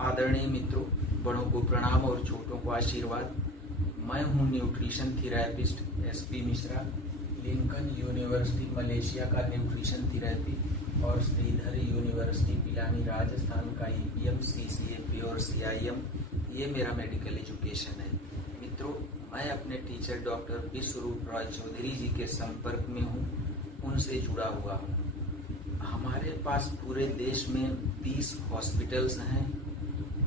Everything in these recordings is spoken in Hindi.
आदरणीय मित्रों, बड़ों को प्रणाम और छोटों को आशीर्वाद। मैं हूं nutrition therapist SP Mishra, Lincoln university Malaysia का न्यूट्रिशन थेरेपी और श्रीधर यूनिवर्सिटी पिलानी राजस्थान का ईपीएम सीसीएपी और सीआईएम, ये मेरा मेडिकल एजुकेशन है। मित्रों, मैं अपने टीचर डॉक्टर विश्वरूप रॉय चौधरी जी के संपर्क में हूँ, उनसे जुड़ा हुआ हूँ। हमारे पास पूरे देश में 20 हॉस्पिटल्स हैं।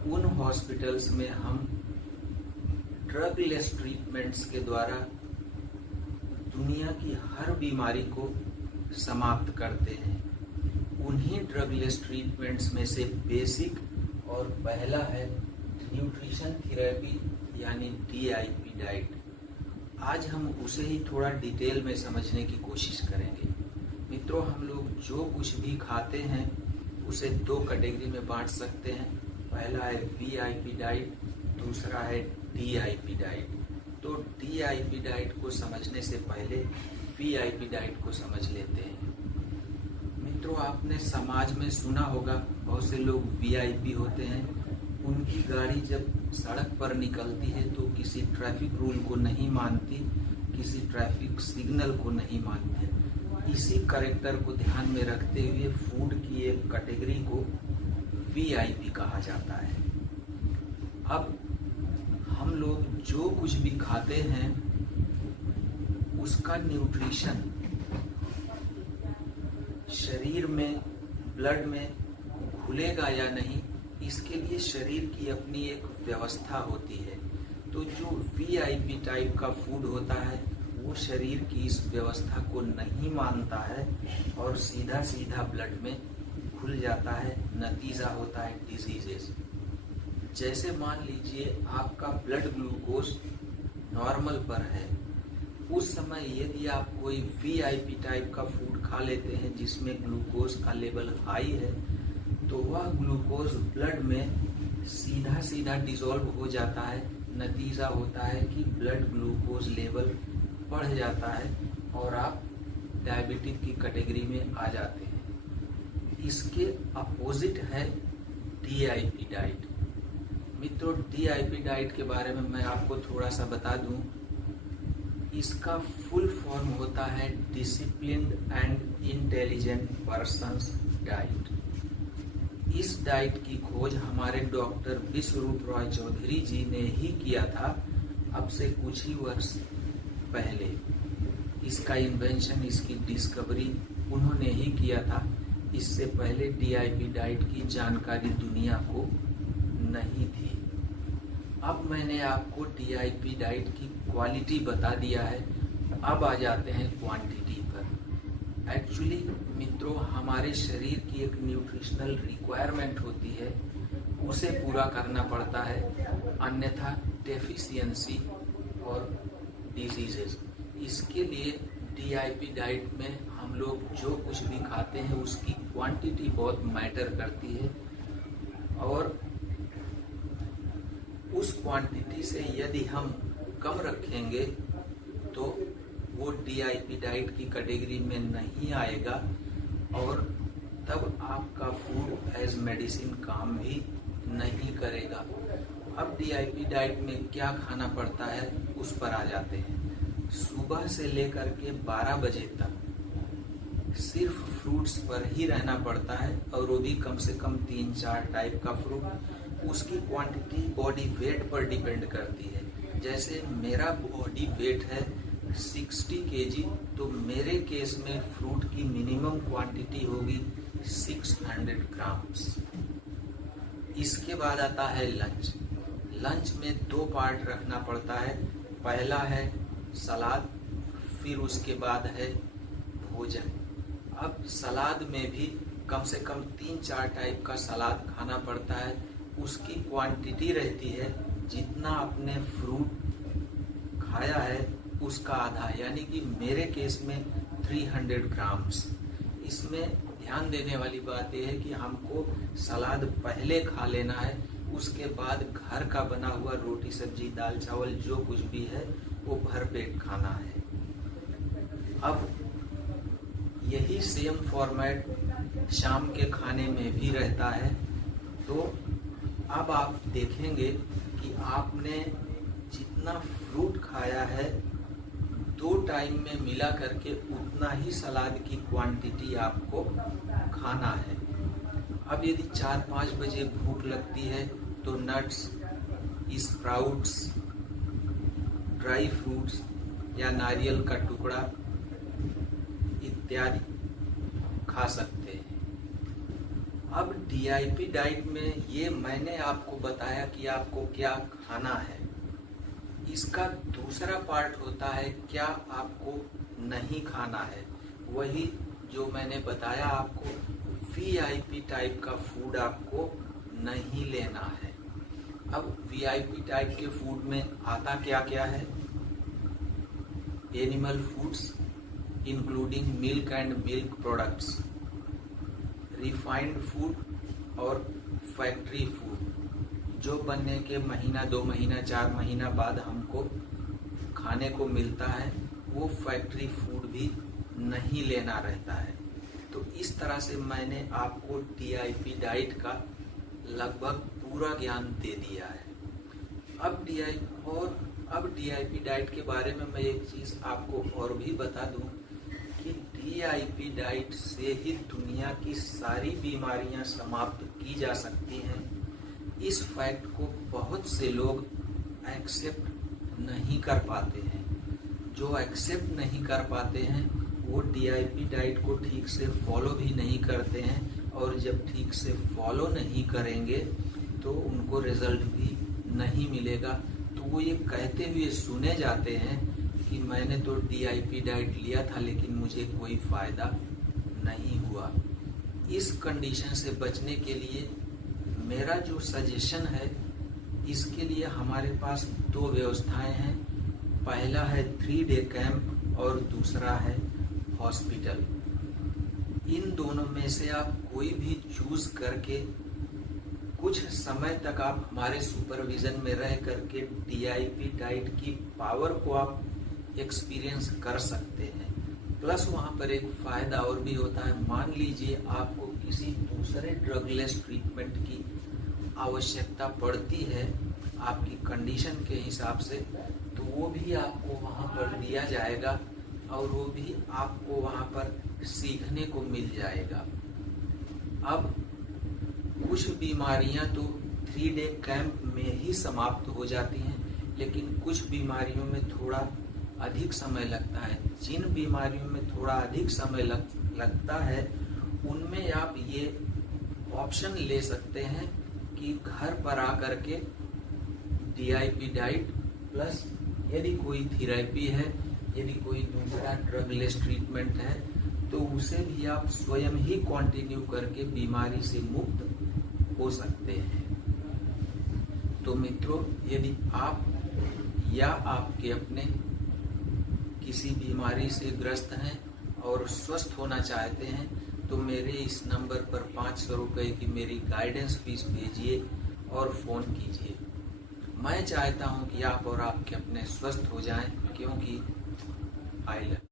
उन हॉस्पिटल्स में हम ड्रग लेस ट्रीटमेंट्स के द्वारा दुनिया की हर बीमारी को समाप्त करते हैं। उन्हीं ड्रग लेस ट्रीटमेंट्स में से बेसिक और पहला है न्यूट्रिशन थेरेपी यानी DIP डाइट। आज हम उसे ही थोड़ा डिटेल में समझने की कोशिश करेंगे। मित्रों, हम लोग जो कुछ भी खाते हैं उसे 2 कैटेगरी में बांट सकते हैं। पहला है VIP डाइट, दूसरा है DIP डाइट। तो DIP डाइट को समझने से पहले VIP डाइट को समझ लेते हैं। मित्रों, आपने समाज में सुना होगा बहुत से लोग VIP होते हैं। उनकी गाड़ी जब सड़क पर निकलती है तो किसी ट्रैफिक रूल को नहीं मानती, किसी ट्रैफिक सिग्नल को नहीं मानती। इसी कैरेक्टर को ध्यान में रखते हुए फूड की एक कैटेगरी को VIP कहा जाता है। अब हम लोग जो कुछ भी खाते हैं उसका न्यूट्रिशन शरीर में, ब्लड में घुलेगा या नहीं, इसके लिए शरीर की अपनी एक व्यवस्था होती है। तो जो VIP टाइप का फूड होता है वो शरीर की इस व्यवस्था को नहीं मानता है और सीधा सीधा ब्लड में घुल जाता है। नतीजा होता है डिजीजेस। जैसे मान लीजिए आपका ब्लड ग्लूकोज नॉर्मल पर है, उस समय यदि आप कोई VIP टाइप का फूड खा लेते हैं जिसमें ग्लूकोज का लेवल हाई है, तो वह ग्लूकोज ब्लड में सीधा सीधा डिसॉल्व हो जाता है। नतीजा होता है कि ब्लड ग्लूकोज लेवल बढ़ जाता है और आप डायबिटिक की कैटेगरी में आ जाते हैं। इसके अपोजिट है DIP डाइट। मित्रों, DIP डाइट के बारे में मैं आपको थोड़ा सा बता दूं। इसका फुल फॉर्म होता है disciplined and intelligent persons diet. इस डाइट की खोज हमारे डॉक्टर विश्वरूप रॉय चौधरी जी ने ही किया था, अब से कुछ ही वर्ष पहले। इसका इन्वेंशन, इसकी डिस्कवरी उन्होंने ही किया था। इससे पहले DIP डाइट की जानकारी दुनिया को नहीं थी। अब मैंने आपको DIP डाइट की क्वालिटी बता दिया है। अब आ जाते हैं क्वांटिटी पर। एक्चुअली मित्रों, हमारे शरीर की एक न्यूट्रिशनल रिक्वायरमेंट होती है, उसे पूरा करना पड़ता है, अन्यथा डेफिशिएंसी और डिजीजेस। इसके लिए DIP डाइट में हम लोग जो कुछ भी खाते हैं उसकी क्वांटिटी बहुत मैटर करती है और उस क्वांटिटी से यदि हम कम रखेंगे तो वो DIP डाइट की कैटेगरी में नहीं आएगा और तब आपका फूड एज मेडिसिन काम भी नहीं करेगा। अब DIP डाइट में क्या खाना पड़ता है उस पर आ जाते हैं। सुबह से लेकर के 12 बजे तक सिर्फ फ्रूट्स पर ही रहना पड़ता है और वो भी कम से कम 3-4 टाइप का फ्रूट। उसकी क्वांटिटी बॉडी वेट पर डिपेंड करती है। जैसे मेरा बॉडी वेट है 60 kg, तो मेरे केस में फ्रूट की मिनिमम क्वांटिटी होगी 600 ग्राम्स। इसके बाद आता है लंच। लंच में 2 पार्ट रखना पड़ता है। पहला है सलाद, फिर उसके बाद है भोजन। अब सलाद में भी कम से कम 3-4 टाइप का सलाद खाना पड़ता है। उसकी क्वांटिटी रहती है जितना आपने फ्रूट खाया है उसका आधा, यानी कि मेरे केस में 300 ग्राम्स। इसमें ध्यान देने वाली बात यह है कि हमको सलाद पहले खा लेना है, उसके बाद घर का बना हुआ रोटी सब्जी दाल चावल जो कुछ भी है वो भरपेट खाना है। अब यही सेम फॉर्मेट शाम के खाने में भी रहता है। तो अब आप देखेंगे कि आपने जितना फ्रूट खाया है 2 टाइम में मिला करके उतना ही सलाद की क्वांटिटी आपको खाना है। अब यदि 4-5 बजे भूख लगती है तो नट्स, स्प्राउट्स, ड्राई फ्रूट्स या नारियल का टुकड़ा इत्यादि खा सकते हैं। अब डीआईपी डाइट में ये मैंने आपको बताया कि आपको क्या खाना है। इसका दूसरा पार्ट होता है क्या आपको नहीं खाना है। वही जो मैंने बताया आपको, वीआईपी टाइप का फूड आपको नहीं लेना है। अब वीआईपी टाइप के फूड में आता क्या क्या है? Animal foods including milk and milk products, refined food और फैक्ट्री फूड जो बनने के महीना, 2 महीना, 4 महीना बाद हमको खाने को मिलता है, वो फैक्ट्री फूड भी नहीं लेना रहता है। तो इस तरह से मैंने आपको डीआईपी डाइट का लगभग पूरा ज्ञान दे दिया है। अब डीआईपी डाइट के बारे में मैं एक चीज़ आपको और भी बता दूं कि डीआईपी डाइट से ही दुनिया की सारी बीमारियां समाप्त की जा सकती हैं। इस फैक्ट को बहुत से लोग एक्सेप्ट नहीं कर पाते हैं। जो एक्सेप्ट नहीं कर पाते हैं वो डीआईपी डाइट को ठीक से फॉलो भी नहीं करते हैं, और जब ठीक से फॉलो नहीं करेंगे तो उनको रिजल्ट भी नहीं मिलेगा। तो वो ये कहते हुए सुने जाते हैं कि मैंने तो डीआईपी डाइट लिया था लेकिन मुझे कोई फ़ायदा नहीं हुआ। इस कंडीशन से बचने के लिए मेरा जो सजेशन है, इसके लिए हमारे पास 2 व्यवस्थाएं हैं। पहला है 3 डे कैंप और दूसरा है हॉस्पिटल। इन दोनों में से आप कोई भी चूज करके कुछ समय तक आप हमारे सुपरविजन में रह करके डीआईपी डाइट की पावर को आप एक्सपीरियंस कर सकते हैं। प्लस वहाँ पर एक फ़ायदा और भी होता है। मान लीजिए आपको किसी दूसरे ड्रगलेस ट्रीटमेंट की आवश्यकता पड़ती है आपकी कंडीशन के हिसाब से, तो वो भी आपको वहाँ पर दिया जाएगा और वो भी आपको वहाँ पर सीखने को मिल जाएगा। अब कुछ बीमारियां तो 3 डे कैंप में ही समाप्त हो जाती हैं, लेकिन कुछ बीमारियों में थोड़ा अधिक समय लगता है। जिन बीमारियों में थोड़ा अधिक समय लगता है उनमें आप ये ऑप्शन ले सकते हैं कि घर पर आकर के डीआईपी डाइट प्लस यदि कोई थेरेपी है, यदि कोई दूसरा ड्रगलेस ट्रीटमेंट है, तो उसे भी आप स्वयं ही कंटिन्यू करके बीमारी से मुक्त हो सकते हैं। तो मित्रों, यदि आप या आपके अपने किसी बीमारी से ग्रस्त हैं और स्वस्थ होना चाहते हैं, तो मेरे इस नंबर पर 500 रुपये की मेरी गाइडेंस फीस भेजिए और फ़ोन कीजिए। मैं चाहता हूं कि आप और आपके अपने स्वस्थ हो जाएं, क्योंकि आई लव